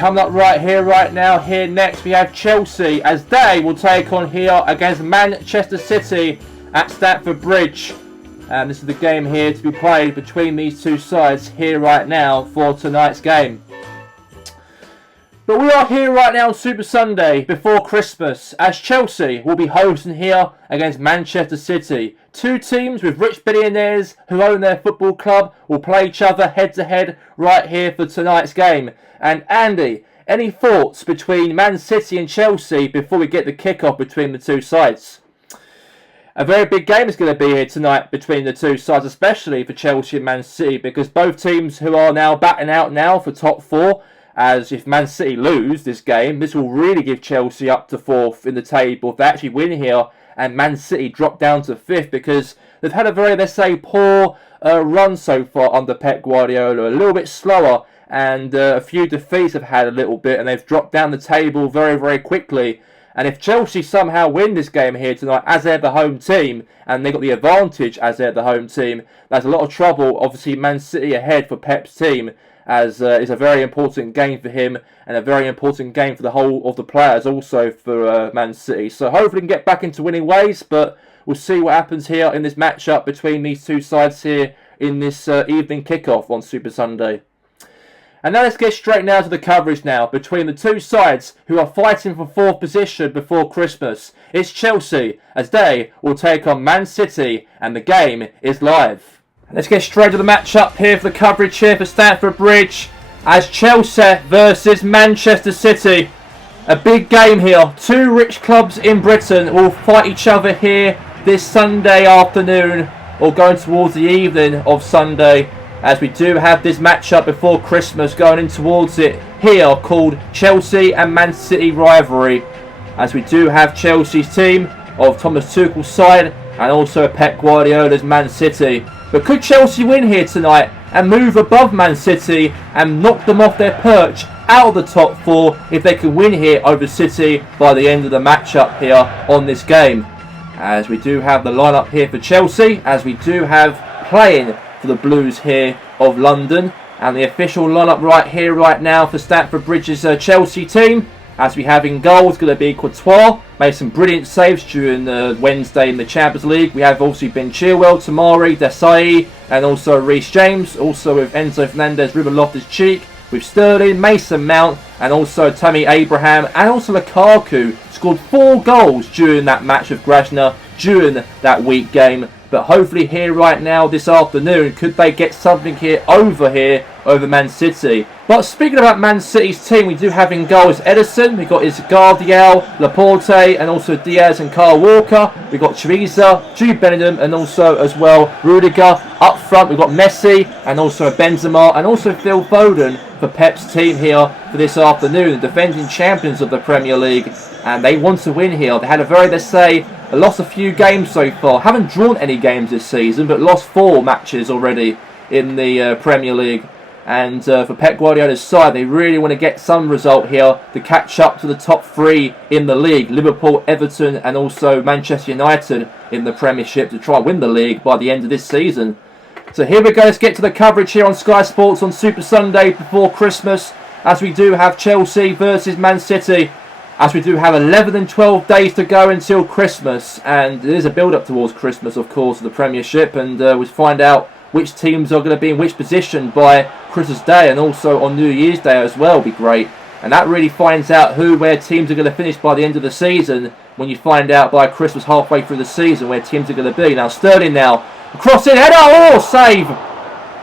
Coming up right here, right now, here next we have Chelsea as they will take on here against Manchester City at Stamford Bridge. And this is the game here to be played between these two sides here right now for tonight's game. But we are here right now on Super Sunday before Christmas as Chelsea will be hosting here against Manchester City. Two teams with rich billionaires who own their football club will play each other head to head right here for tonight's game. And Andy, any thoughts between Man City and Chelsea before we get the kickoff between the two sides? A very big game is going to be here tonight between the two sides, especially for Chelsea and Man City, because both teams who are now batting out now for top four, as if Man City lose this game, this will really give Chelsea up to fourth in the table if they actually win here and Man City drop down to fifth, because they've had a very, let's say, poor run so far under Pep Guardiola, a little bit slower, and a few defeats have had a little bit, and they've dropped down the table very, very quickly. And if Chelsea somehow win this game here tonight as they're the home team, and they've got the advantage as they're the home team, there's a lot of trouble. Obviously, Man City ahead for Pep's team, as it's a very important game for him, and a very important game for the whole of the players also for Man City. So hopefully we can get back into winning ways, but we'll see what happens here in this matchup between these two sides here in this evening kickoff on Super Sunday. And now let's get straight now to the coverage now between the two sides who are fighting for fourth position before Christmas. It's Chelsea as they will take on Man City, and the game is live. Let's get straight to the matchup here for the coverage here for Stamford Bridge as Chelsea versus Manchester City. A big game here. Two rich clubs in Britain will fight each other here this Sunday afternoon, or going towards the evening of Sunday, as we do have this matchup before Christmas going in towards it here called Chelsea and Man City rivalry, as we do have Chelsea's team of Thomas Tuchel's side and also Pep Guardiola's Man City. But could Chelsea win here tonight and move above Man City and knock them off their perch out of the top four if they can win here over City by the end of the matchup here on this game? As we do have the lineup here for Chelsea, as we do have playing for the Blues here of London, and the official lineup right here right now for Stamford Bridge's Chelsea team, as we have in goal is going to be Courtois, made some brilliant saves during Wednesday in the Champions League. We have also Ben Chilwell, Tomori, Desai, and also Reece James, also with Enzo Fernandez, Ruben Loftus-Cheek, with Sterling, Mason Mount, and also Tammy Abraham, and also Lukaku scored 4 goals during that match with Grasner during that week game. But hopefully here right now this afternoon, could they get something here over Man City? But speaking about Man City's team, we do have in goal is Ederson, we've got is Gvardiol, Laporte, and also Diaz and Kyle Walker. We've got Chiesa, Jude Bellingham, and also as well Rudiger. Up front we've got Messi, and also Benzema, and also Phil Foden for Pep's team here for this afternoon, the defending champions of the Premier League. And they want to win here. They had a very, let's say, lost a few games so far. Haven't drawn any games this season, but lost 4 matches already in the Premier League. And for Pep Guardiola's side, they really want to get some result here to catch up to the top 3 in the league. Liverpool, Everton, and also Manchester United in the Premiership to try and win the league by the end of this season. So here we go. Let's get to the coverage here on Sky Sports on Super Sunday before Christmas, as we do have Chelsea versus Man City. As we do have 11 and 12 days to go until Christmas, and there is a build-up towards Christmas, of course, of the Premiership, and we'll find out which teams are going to be in which position by Christmas Day, and also on New Year's Day as well will be great. And that really finds out where teams are going to finish by the end of the season, when you find out by Christmas halfway through the season where teams are going to be. Now Sterling now, cross in, header, oh, save!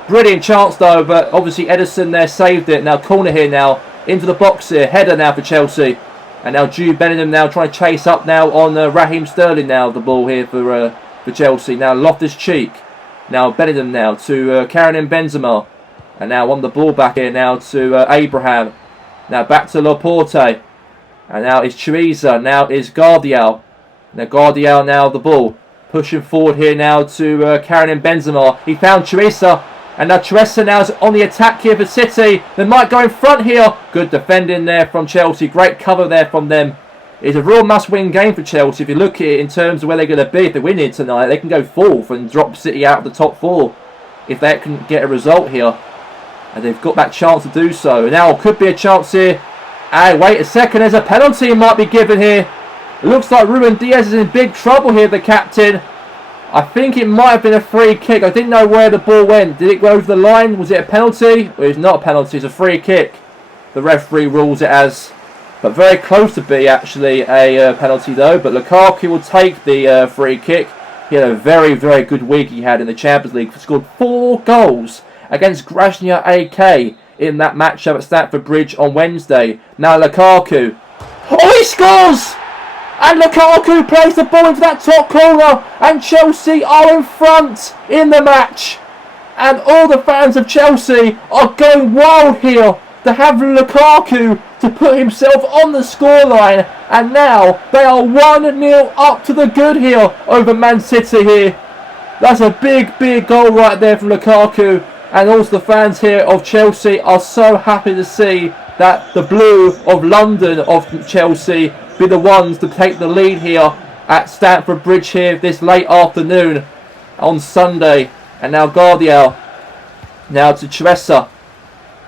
Brilliant chance though, but obviously Ederson there saved it. Now corner here now, into the box here, header now for Chelsea. And now Jude Bellingham now trying to chase up now on Raheem Sterling now, the ball here for Chelsea. Now Loftus-Cheek. Now Bellingham now to Karim Benzema. And now on the ball back here now to Abraham. Now back to Laporte. And now is Chiesa. Now is Gvardiol. Now Gvardiol now the ball. Pushing forward here now to Karim Benzema. He found Chiesa. And now Chiesa now is on the attack here for City. They might go in front here. Good defending there from Chelsea. Great cover there from them. It's a real must-win game for Chelsea. If you look at it in terms of where they're going to be, if they win it tonight, they can go 4th and drop City out of the top 4 if they can get a result here. And they've got that chance to do so. Now could be a chance here. And wait a second, there's a penalty might be given here. It looks like Ruben Diaz is in big trouble here, the captain. I think it might have been a free kick. I didn't know where the ball went. Did it go over the line? Was it a penalty? Well, it's not a penalty, it's a free kick. The referee rules it as. But very close to be actually a penalty though. But Lukaku will take the free kick. He had a very, very good week he had in the Champions League. He scored 4 goals against Grasnia AK in that matchup at Stamford Bridge on Wednesday. Now Lukaku. Oh, he scores! And Lukaku plays the ball into that top corner. And Chelsea are in front in the match. And all the fans of Chelsea are going wild here to have Lukaku to put himself on the scoreline. And now they are 1-0 up to the good here over Man City here. That's a big, big goal right there from Lukaku. And also the fans here of Chelsea are so happy to see that the blue of London of Chelsea be the ones to take the lead here at Stamford Bridge here this late afternoon on Sunday. And now Gvardiol. Now to Chiesa.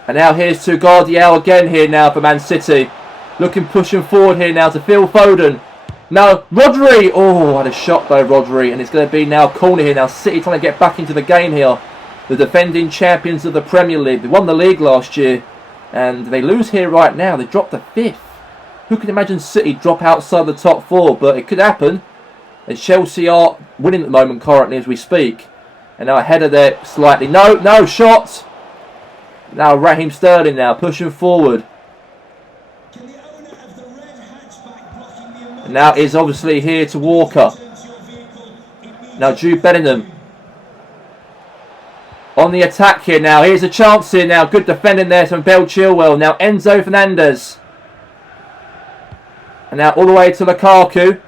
And now here's to Gvardiol again here now for Man City. Pushing forward here now to Phil Foden. Now Rodri. Oh, had a shot though Rodri. And it's going to be now corner here. Now City trying to get back into the game here. The defending champions of the Premier League. They won the league last year. And they lose here right now. They dropped to 5th. Who can imagine City drop outside the top 4? But it could happen. As Chelsea are winning at the moment currently as we speak. And now a header there slightly. No shot. Now Raheem Sterling now pushing forward. And now is obviously here to Walker. Now Jude Bellingham. On the attack here now. Here's a chance here now. Good defending there from Bell Chilwell. Now Enzo Fernandez. And now all the way to Lukaku.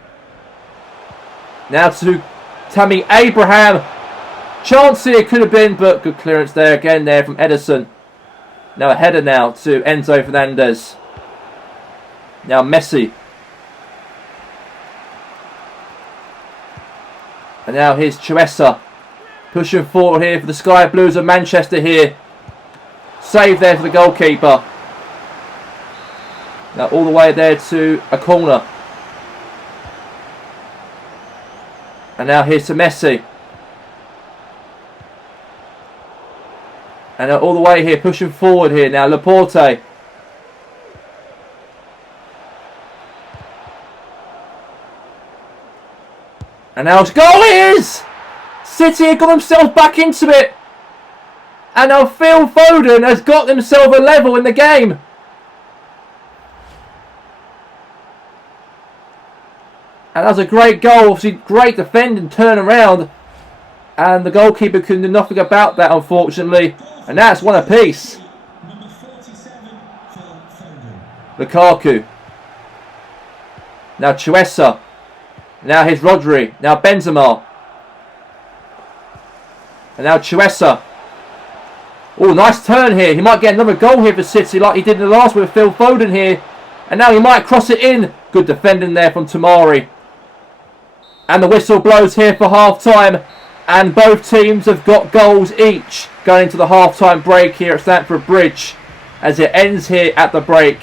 Now to Tammy Abraham. Chance here could have been, but good clearance there again there from Ederson. Now a header now to Enzo Fernandez. Now Messi. And now here's Chiesa. Pushing forward here for the Sky Blues of Manchester here. Save there for the goalkeeper. Now all the way there to a corner. And now here's to Messi. And now all the way here, pushing forward here now, Laporte. And now it's goal it is! City have got themselves back into it. And now Phil Foden has got himself a level in the game. And that's a great goal. Obviously, great defending turn around. And the goalkeeper couldn't do nothing about that, unfortunately. And that's one apiece. Lukaku. Now Chiesa. Now here's Rodri. Now Benzema. And now Chiesa. Oh, nice turn here. He might get another goal here for City like he did in the last one with Phil Foden here. And now he might cross it in. Good defending there from Tomori. And the whistle blows here for half-time. And both teams have got goals each going into the half-time break here at Stamford Bridge. As it ends here at the break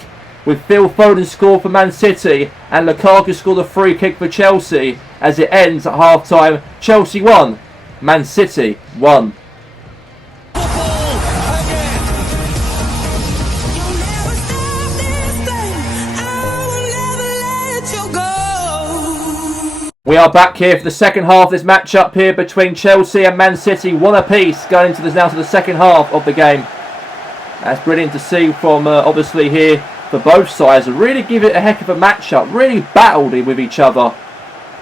with Phil Foden score for Man City and Lukaku scored a free kick for Chelsea. As it ends at half-time, Chelsea 1, Man City 1. We are back here for the second half of this matchup here between Chelsea and Man City. One apiece going into this now to the second half of the game. That's brilliant to see from obviously here for both sides. Really give it a heck of a matchup. Really battled with each other.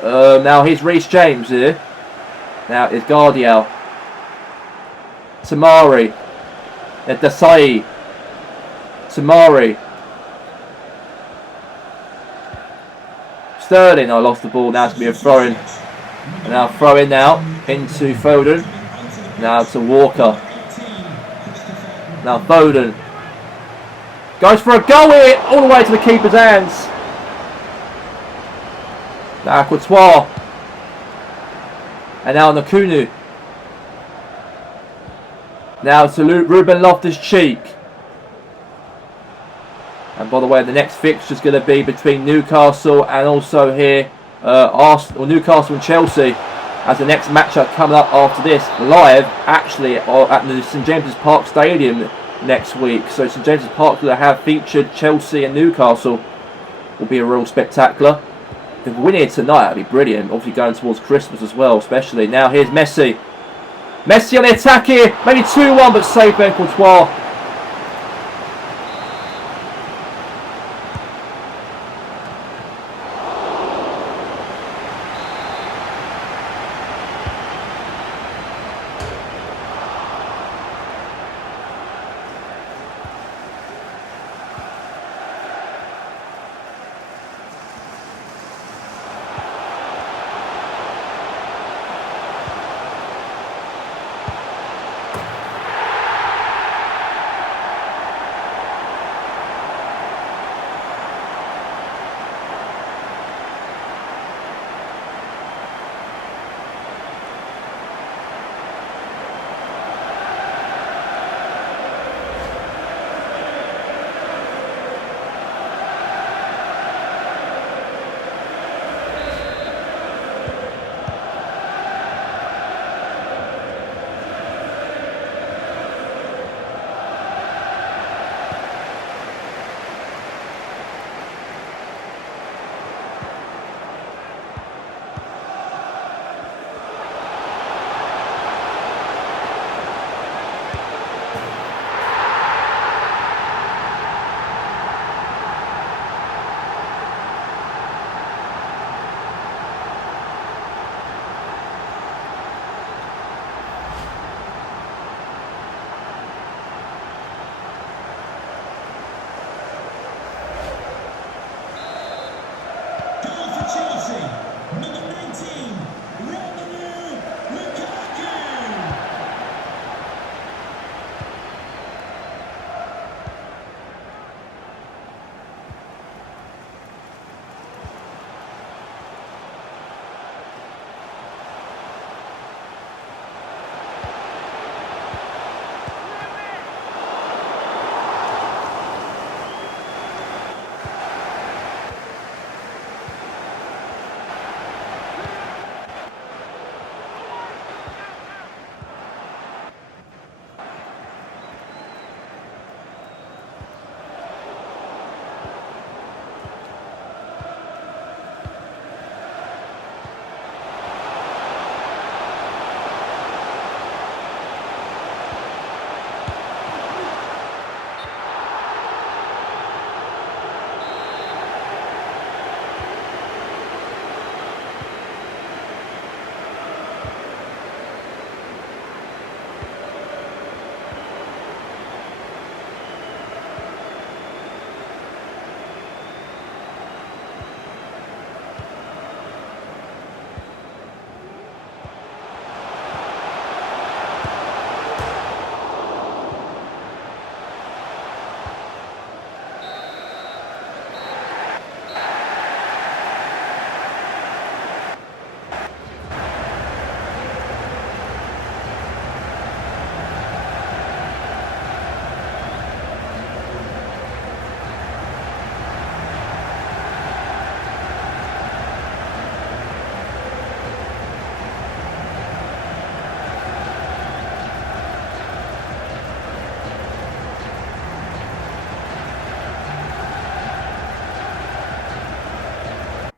Now here's Reece James here. Now it's Gvardiol. Tomori. Desai. Tomori. Sterling, I lost the ball, now it's going to be a throw-in. And now throw-in now into Foden. Now to Walker. Now Foden. Goes for a goal here, all the way to the keeper's hands. Now Courtois. And now Nakunu. Now to Ruben Loftus-Cheek. And by the way, the next fixture is going to be between Newcastle and also here Arsenal, or Newcastle and Chelsea, as the next matchup coming up after this, live actually at the St James's Park Stadium next week. So St James's Park will have featured Chelsea and Newcastle. Will be a real spectacular. If we win here tonight, that'd be brilliant. Obviously going towards Christmas as well, especially. Now here's Messi. Messi on the attack here. Maybe 2-1, but saved by Courtois.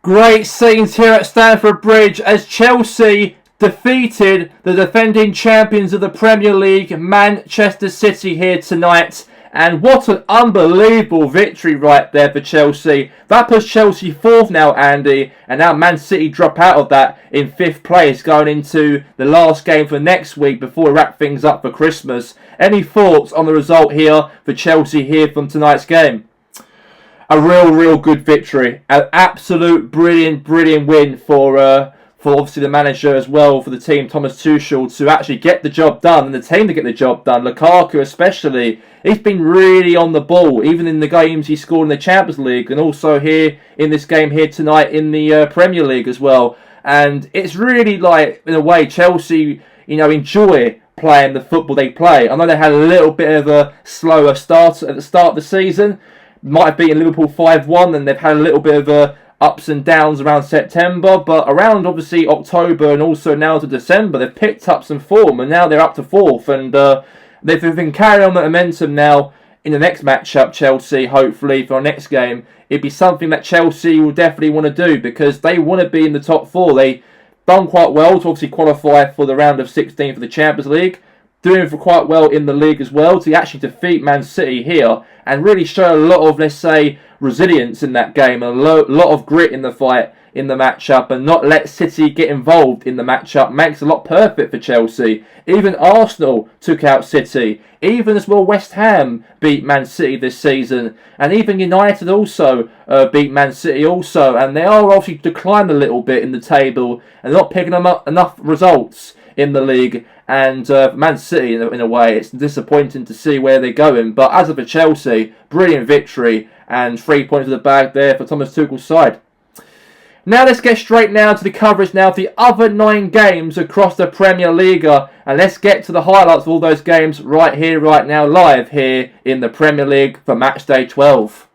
Great scenes here at Stamford Bridge as Chelsea defeated the defending champions of the Premier League, Manchester City, here tonight. And what an unbelievable victory right there for Chelsea. That puts Chelsea fourth now, Andy, and now Man City drop out of that in fifth place going into the last game for next week before we wrap things up for Christmas. Any thoughts on the result here for Chelsea here from tonight's game? A real good victory. An absolute brilliant win for obviously the manager as well, for the team, Thomas Tuchel, to actually get the job done and the team to get the job done. Lukaku especially, he's been really on the ball, even in the games he scored in the Champions League and also here in this game here tonight in the Premier League as well. And it's really like, in a way, Chelsea, enjoy playing the football they play. I know they had a little bit of a slower start at the start of the season. Might have beaten Liverpool 5-1, and they've had a little bit of ups and downs around September, but around obviously October and also now to December, they've picked up some form, and now they're up to 4th, and they've been carrying on the momentum now in the next matchup, Chelsea, hopefully, for our next game. It'd be something that Chelsea will definitely want to do, because they want to be in the top 4. They done quite well to obviously qualify for the round of 16 for the Champions League, doing for quite well in the league as well, to actually defeat Man City here and really show a lot of, let's say, resilience in that game, a lot of grit in the fight, in the matchup, and not let City get involved in the matchup makes a lot perfect for Chelsea. Even Arsenal took out City. Even as well West Ham beat Man City this season. And even United also beat Man City also. And they are obviously declined a little bit in the table and not picking up enough results in the league. And Man City, in a way, it's disappointing to see where they're going. But as for Chelsea, brilliant victory and 3 points to the bag there for Thomas Tuchel's side. Now let's get straight now to the coverage now of the other 9 games across the Premier League. And let's get to the highlights of all those games right here, right now, live here in the Premier League for match day 12.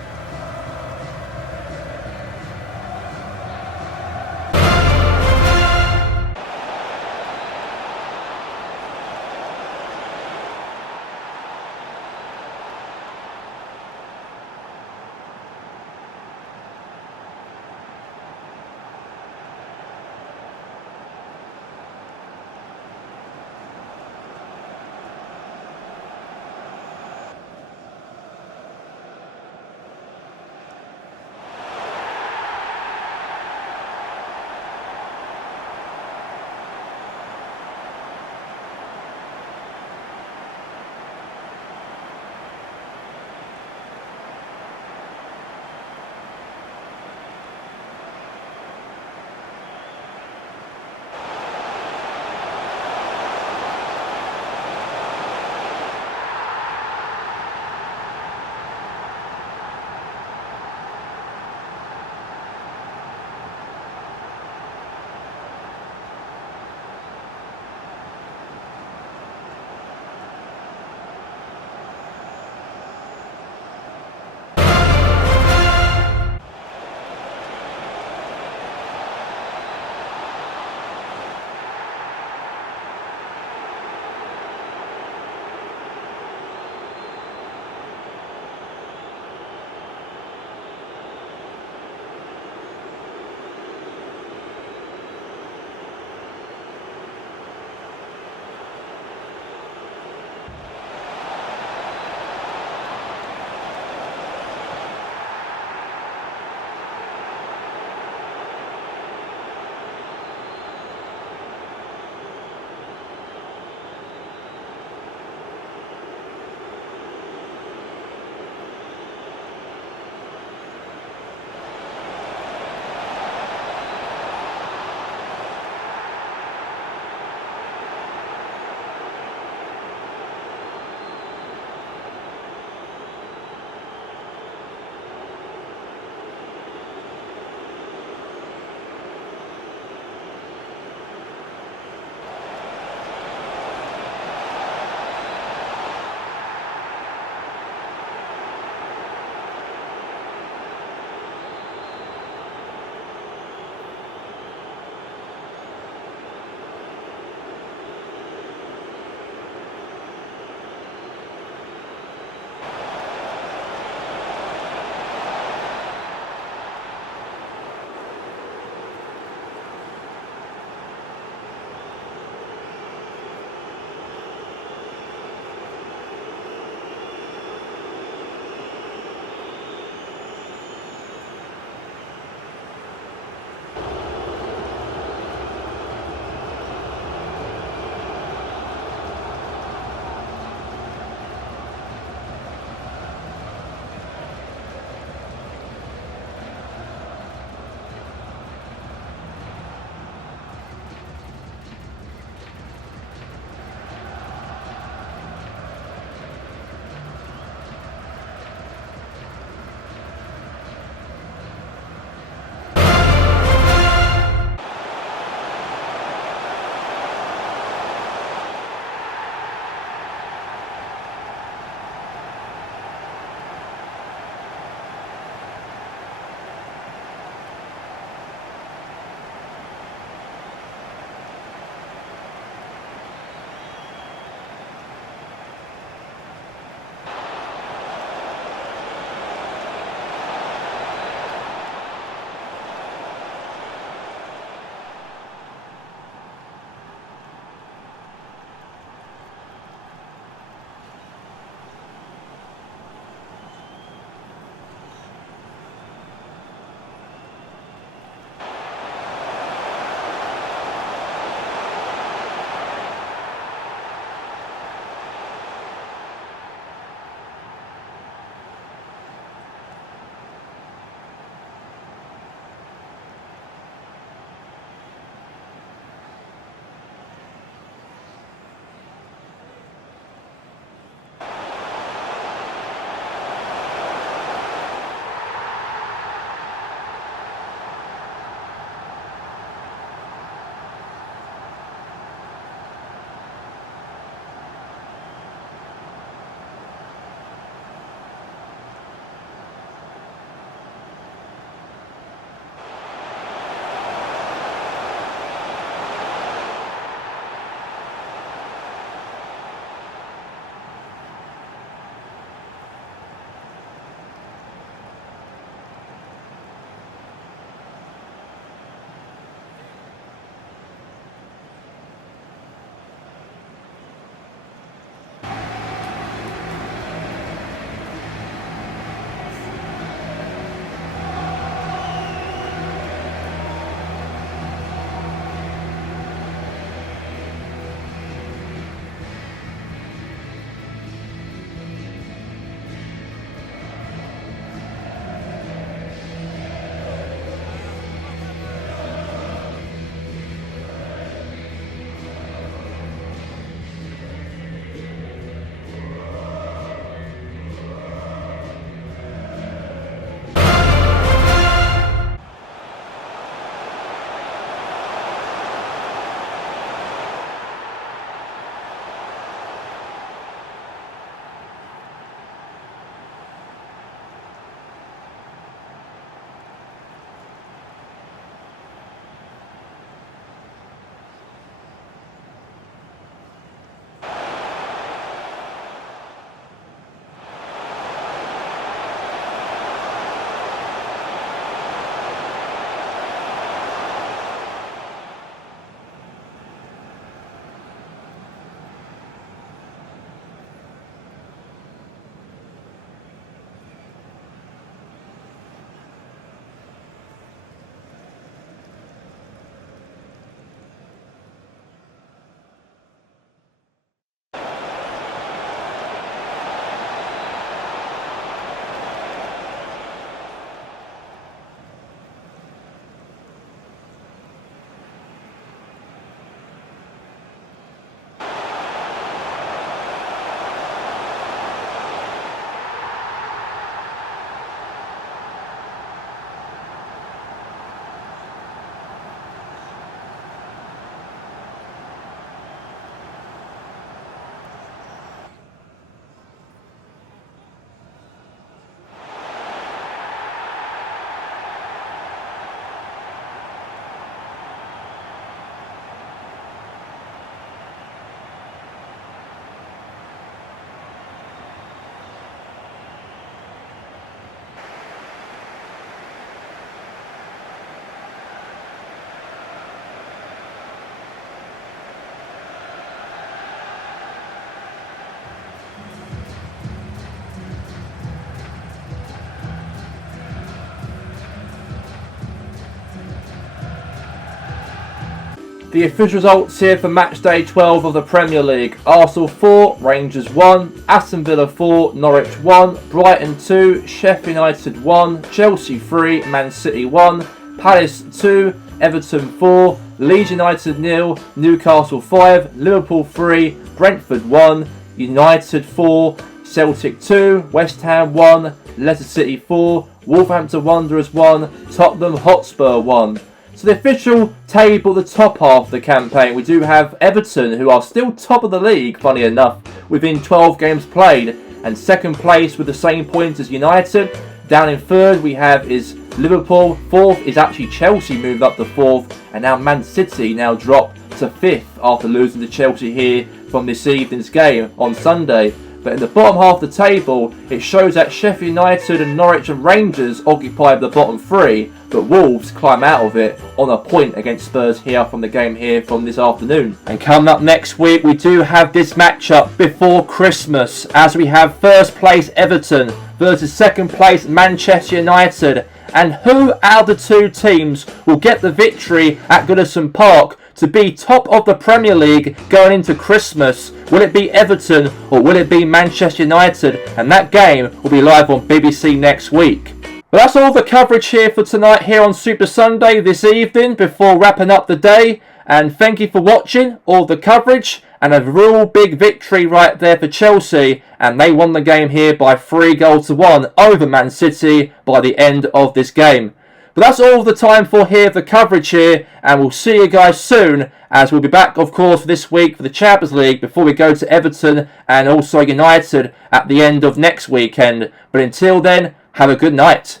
The official results here for match day 12 of the Premier League. Arsenal 4, Rangers 1, Aston Villa 4, Norwich 1, Brighton 2, Sheffield United 1, Chelsea 3, Man City 1, Palace 2, Everton 4, Leeds United 0, Newcastle 5, Liverpool 3, Brentford 1, United 4, Celtic 2, West Ham 1, Leicester City 4, Wolverhampton Wanderers 1, Tottenham Hotspur 1. So the official table, the top half of the campaign, we do have Everton, who are still top of the league, funny enough, within 12 games played, and second place with the same points as United. Down in third we have is Liverpool, fourth is actually Chelsea, moved up to fourth, and now Man City now dropped to fifth after losing to Chelsea here from this evening's game on Sunday. But in the bottom half of the table, it shows that Sheffield United and Norwich and Rangers occupy the bottom three, but Wolves climb out of it on a point against Spurs here from the game here from this afternoon. And coming up next week, we do have this matchup before Christmas, as we have first place Everton versus second place Manchester United. And who out of the two teams will get the victory at Goodison Park to be top of the Premier League going into Christmas? Will it be Everton or will it be Manchester United? And that game will be live on BBC next week. But that's all the coverage here for tonight here on Super Sunday this evening before wrapping up the day. And thank you for watching all the coverage, and a real big victory right there for Chelsea, and they won the game here by 3-1 over Man City by the end of this game. But that's all the time for here, the coverage here, and we'll see you guys soon, as we'll be back of course this week for the Champions League before we go to Everton and also United at the end of next weekend. But until then, have a good night.